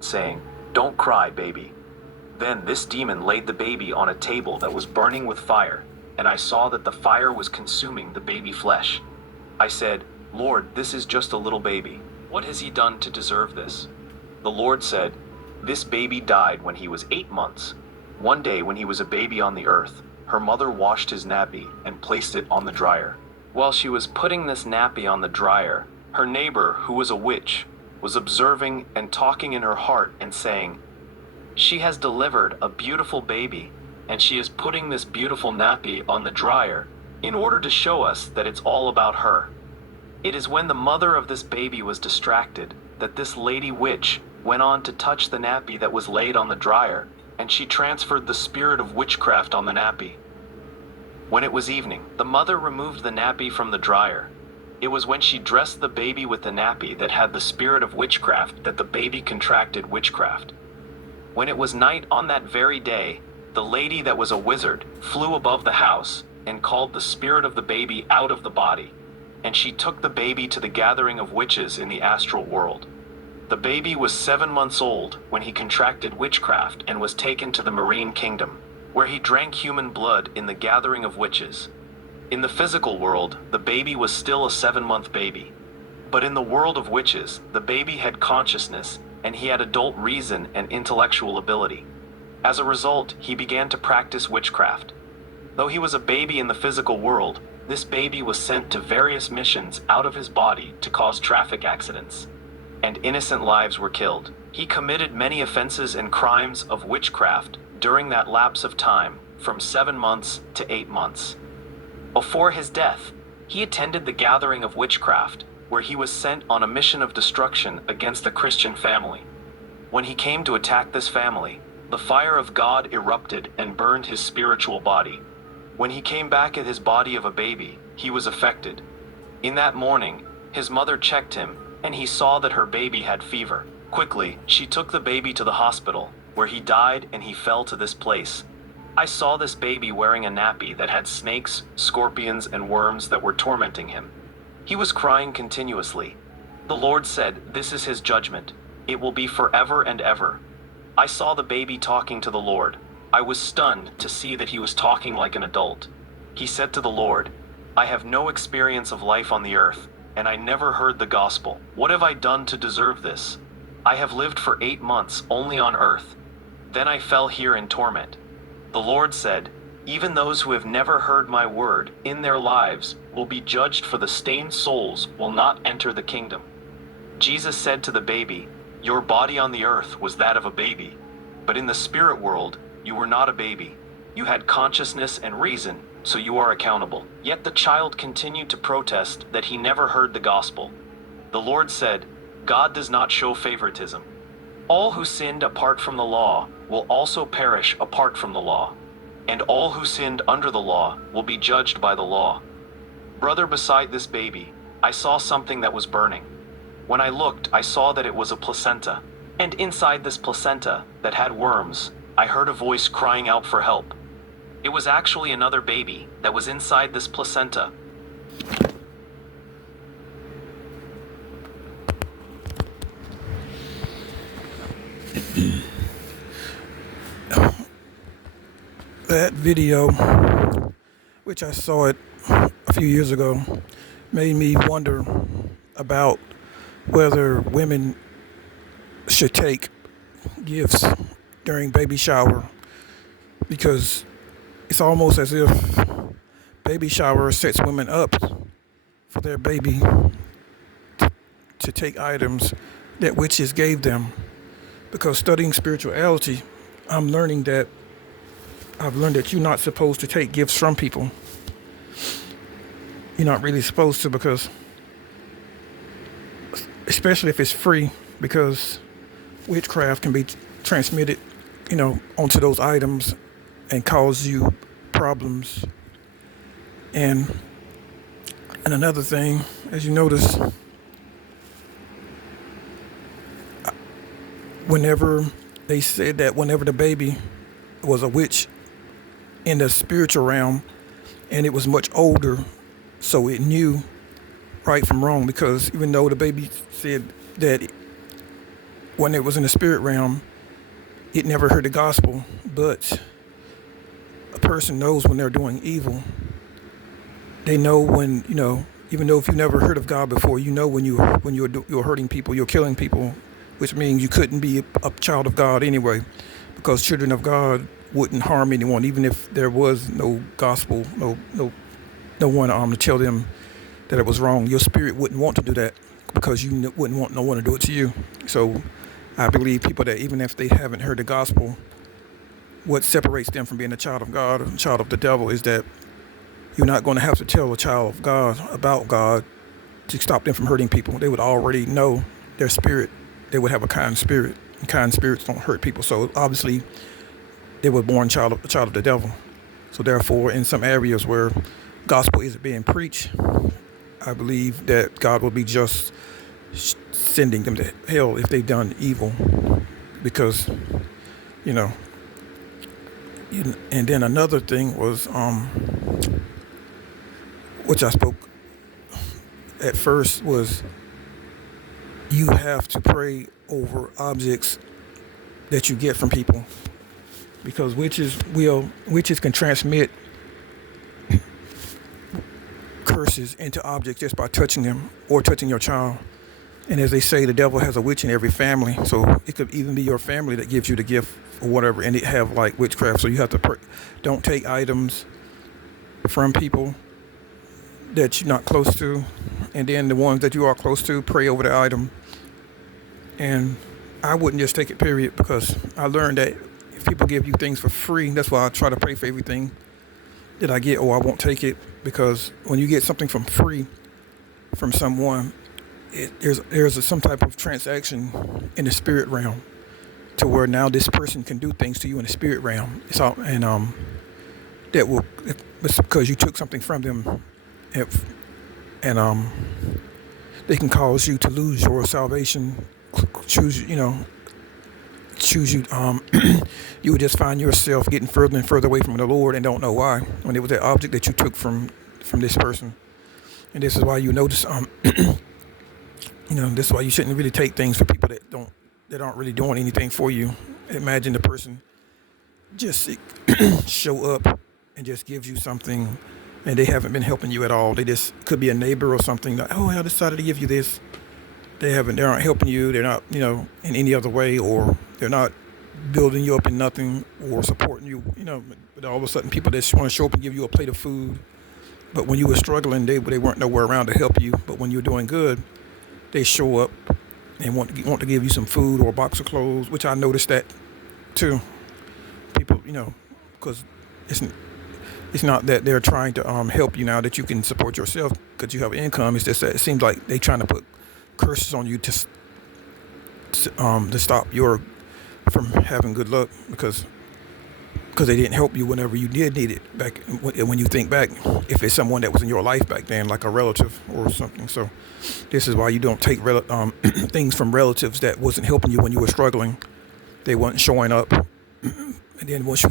saying, "Don't cry, baby." Then this demon laid the baby on a table that was burning with fire, and I saw that the fire was consuming the baby flesh. I said, "Lord, this is just a little baby. What has he done to deserve this?" The Lord said, "This baby died when he was 8 months. One day when he was a baby on the earth, her mother washed his nappy and placed it on the dryer. While she was putting this nappy on the dryer, her neighbor, who was a witch, was observing and talking in her heart and saying, 'She has delivered a beautiful baby, and she is putting this beautiful nappy on the dryer in order to show us that it's all about her.' It is when the mother of this baby was distracted that this lady witch went on to touch the nappy that was laid on the dryer, and she transferred the spirit of witchcraft on the nappy. When it was evening, the mother removed the nappy from the dryer. It was when she dressed the baby with the nappy that had the spirit of witchcraft that the baby contracted witchcraft. When it was night on that very day, the lady that was a wizard flew above the house and called the spirit of the baby out of the body, and she took the baby to the gathering of witches in the astral world. The baby was 7 months old when he contracted witchcraft and was taken to the marine kingdom, where he drank human blood in the gathering of witches. In the physical world, the baby was still a 7-month baby. But in the world of witches, the baby had consciousness, and he had adult reason and intellectual ability. As a result, he began to practice witchcraft. Though he was a baby in the physical world, this baby was sent to various missions out of his body to cause traffic accidents, and innocent lives were killed. He committed many offenses and crimes of witchcraft during that lapse of time, from 7 months to 8 months. Before his death, he attended the gathering of witchcraft, where he was sent on a mission of destruction against a Christian family. When he came to attack this family, the fire of God erupted and burned his spiritual body. When he came back at his body of a baby, he was affected. In that morning, his mother checked him, and he saw that her baby had fever. Quickly, she took the baby to the hospital, where he died and he fell to this place. I saw this baby wearing a nappy that had snakes, scorpions, and worms that were tormenting him. He was crying continuously. The Lord said, "This is his judgment. It will be forever and ever." I saw the baby talking to the Lord. I was stunned to see that he was talking like an adult. He said to the Lord, "I have no experience of life on the earth, and I never heard the gospel. What have I done to deserve this? I have lived for 8 months only on earth. Then I fell here in torment." The Lord said, "Even those who have never heard my word in their lives will be judged, for the stained souls will not enter the kingdom." Jesus said to the baby, "Your body on the earth was that of a baby, but in the spirit world, you were not a baby. You had consciousness and reason, so you are accountable." Yet the child continued to protest that he never heard the gospel. The Lord said, "God does not show favoritism. All who sinned apart from the law will also perish apart from the law, and all who sinned under the law will be judged by the law." Brother, beside this baby, I saw something that was burning. When I looked, I saw that it was a placenta, and inside this placenta that had worms, I heard a voice crying out for help. It was actually another baby that was inside this placenta. That video, which I saw it a few years ago, made me wonder about whether women should take gifts during baby shower, because it's almost as if baby shower sets women up for their baby to take items that witches gave them. Because studying spirituality, I've learned that you're not supposed to take gifts from people. You're not really supposed to, because especially if it's free, because witchcraft can be transmitted, onto those items and cause you problems. And another thing, as you notice, whenever they said that whenever the baby was a witch in the spiritual realm, and it was much older, so it knew right from wrong, because even though the baby said that when it was in the spirit realm, it never heard the gospel. But a person knows when they're doing evil. They know when, even though if you never heard of God before, you know when you're hurting people, you're killing people, which means you couldn't be a child of God anyway, because children of God wouldn't harm anyone, even if there was no gospel, no one to tell them that it was wrong. Your spirit wouldn't want to do that because you wouldn't want no one to do it to you. So I believe people that even if they haven't heard the gospel, what separates them from being a child of God or a child of the devil is that you're not going to have to tell a child of God about God to stop them from hurting people. They would already know their spirit. They would have a kind spirit, and kind spirits don't hurt people. So obviously, they were born a child of the devil. So therefore, in some areas where gospel isn't being preached, I believe that God will be just sending them to hell if they've done evil, because, and then another thing was, which I spoke at first, was you have to pray over objects that you get from people, because witches can transmit curses into objects just by touching them or touching your child. And as they say, the devil has a witch in every family, so it could even be your family that gives you the gift or whatever, and it have like witchcraft. So you have to pray. Don't take items from people that you're not close to, and then the ones that you are close to, pray over the item. And I wouldn't just take it, period, because I learned that if people give you things for free, that's why I try to pray for everything that I get, or I won't take it, because when you get something from free from someone, there's some type of transaction in the spirit realm to where now this person can do things to you in the spirit realm. It's all, and it's because you took something from them, and they can cause you to lose your salvation. Choose you. You would just find yourself getting further and further away from the Lord and don't know why, when it was that object that you took from this person. And this is why you notice, this is why you shouldn't really take things from people that aren't really doing anything for you. Imagine the person just show up and just gives you something, and they haven't been helping you at all. They just could be a neighbor or something. Like, oh, I decided to give you this. They aren't helping you. They're not, in any other way, or they're not building you up in nothing or supporting you. But all of a sudden, people that want to show up and give you a plate of food, but when you were struggling, they weren't nowhere around to help you. But when you're doing good, they show up and want to give you some food or a box of clothes, which I noticed that too. People, because it's not that they're trying to help you now that you can support yourself because you have income. It's just that it seems like they're trying to put curses on you to stop your from having good luck, because they didn't help you whenever you did need it back. When you think back, if it's someone that was in your life back then, like a relative or something. So this is why you don't take things from relatives that wasn't helping you when you were struggling. They weren't showing up, and then once you